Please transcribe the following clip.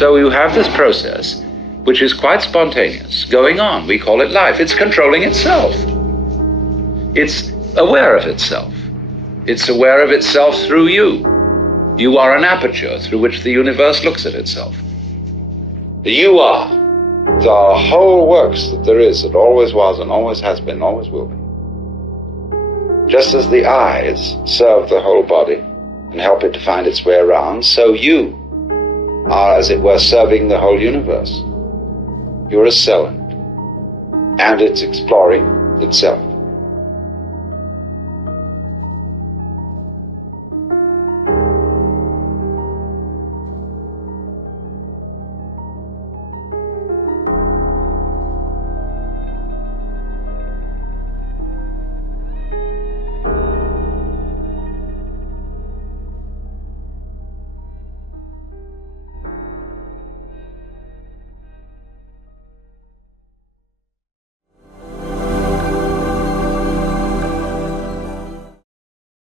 So you have this process, which is quite spontaneous, going on. We call it life. It's controlling itself. It's aware of itself. It's aware of itself through you. You are an aperture through which the universe looks at itself. The you are the whole works that there is, that always was and always has been and always will be. Just as the eyes serve the whole body and help it to find its way around, so you are, as it were, serving the whole universe. You're a cell in it, and it's exploring itself.